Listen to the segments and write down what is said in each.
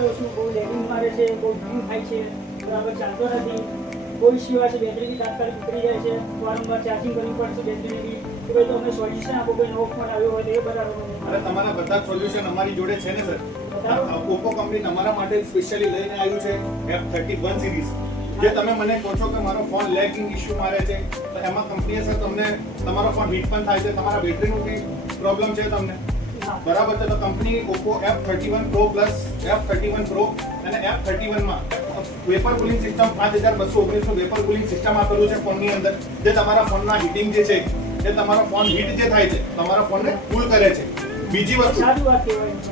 વાપરેલો છું, બહુ લેગિંગ મારે છે, બહુ ધૂમ થાય છે, બરાબર ચાલતો નથી, કોઈ સિવા છે, બેટરી બી તાત્કાલિક ઉતરી જાય છે, વારંવાર ચાર્જિંગ કરવી પડશે બેટરીની બી. તો ભાઈ તમે સોલ્યુશન આપો, કોઈ નવો ફોન આવ્યો હોય તો એ બરાબર. અરે તમારા બધા સોલ્યુશન અમારી જોડે છે ને સર. ઓપ્પો કંપની તમારા માટે સ્પેશિયલી લઈને આવ્યું છે F31 સિરીઝ. જે તમે મને કહો છો કે મારો ફોન લેગિંગ ઇશ્યુ મારે છે, તો એમાં કંપનીએ સર તમને તમારો ફોન હીટ પણ થાય છે, તમારા બેટરીનું બી પ્રોબ્લેમ છે તમને, બરાબર છે. તો company Oppo F31 Pro plus F31 Pro અને F31 માં વેપર કુલિંગ સિસ્ટમ 5219 નું વેપર કુલિંગ સિસ્ટમ આપેલું છે ફોનની અંદર, જે તમારા ફોનના હીટિંગ જે છે એ તમારો ફોન હીટ જે થાય છે તમારા ફોનને કૂલ કરે છે. બીજી વસ્તુ,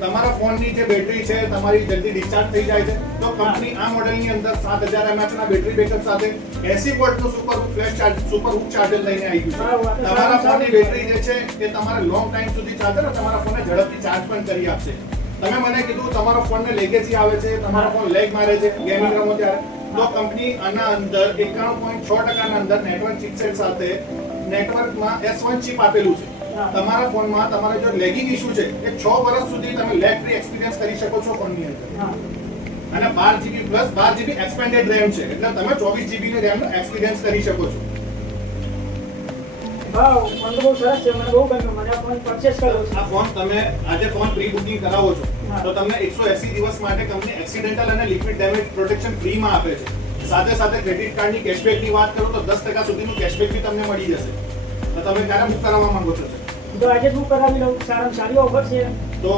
તમારા ફોનની જે બેટરી છે તમારી જલ્દી ડિસ્ચાર્જ થઈ જાય છે, તો કંપની આ મોડેલની અંદર 7000 mAh ના બેટરી બેકઅપ સાથે 80 વોટનું સુપર હુક ચાર્જર લઈને આવી ગયું છે. તમારા ફોનની બેટરી જે છે એ તમારે લોંગ ટાઈમ સુધી ચાલશે ને તમારા ફોનને ઝડપથી ચાર્જ પણ કરી આપશે. તમે મને કીધું તમારો ફોનને લેગેસી આવે છે, તમારો ફોન લેગ મારે છે ગેમિંગ રમો ત્યારે, તો કંપની આના અંદર 91.6% ના અંદર નેટવર્ક ચિપસેટ સાથે નેટવર્કમાં S1 ચિપ આપેલું છે. તમારા ફોનમાં તમારે જો લેગિંગ ઇશ્યુ છે એ 6 વર્ષ સુધી તમે લેગ ફ્રી એક્સપિરિયન્સ કરી શકો છો ફોનની અંદર. અને 12GB plus 12GB expanded RAM છે, એટલે તમે 24GB ની RAM નો એક્સપિરિયન્સ કરી શકો છો. વાવ, ફોન તો બહુ સરસ છે, મને બહુ ગમ્યો, મને આ ફોન પરચેસ કરવો છે. આ ફોન તમે આજે ફોન પ્રી બુકિંગ કરાવો છો તો તમને 180 દિવસ માટે કંપની એક્સિડેન્ટલ અને લિક્વિડ ડેમેજ પ્રોટેક્શન ફ્રી માં આપે છે. સાથે સાથે ક્રેડિટ કાર્ડની કેશબેક ની વાત કરો તો 10% સુધીનું કેશબેક બી તમને મળી જશે. તો તમે ક્યારે બુક કરાવવા માંગો છો? તો આજે બુક કરાવી લઉં, સારામાં સારી ઓફર છે. તો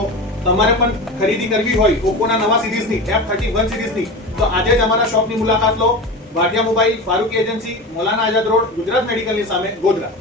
તમારે પણ ખરીદી કરવી હોય ઓપ્પોના નવા સિરીઝની F31 સિરીઝની, તો આજે જ અમારા શોપની મુલાકાત લો. Bhatia mobile, Faruqui agency, Maulana Azad road, Gujarat મેડિકલની સામે, ગોધરા.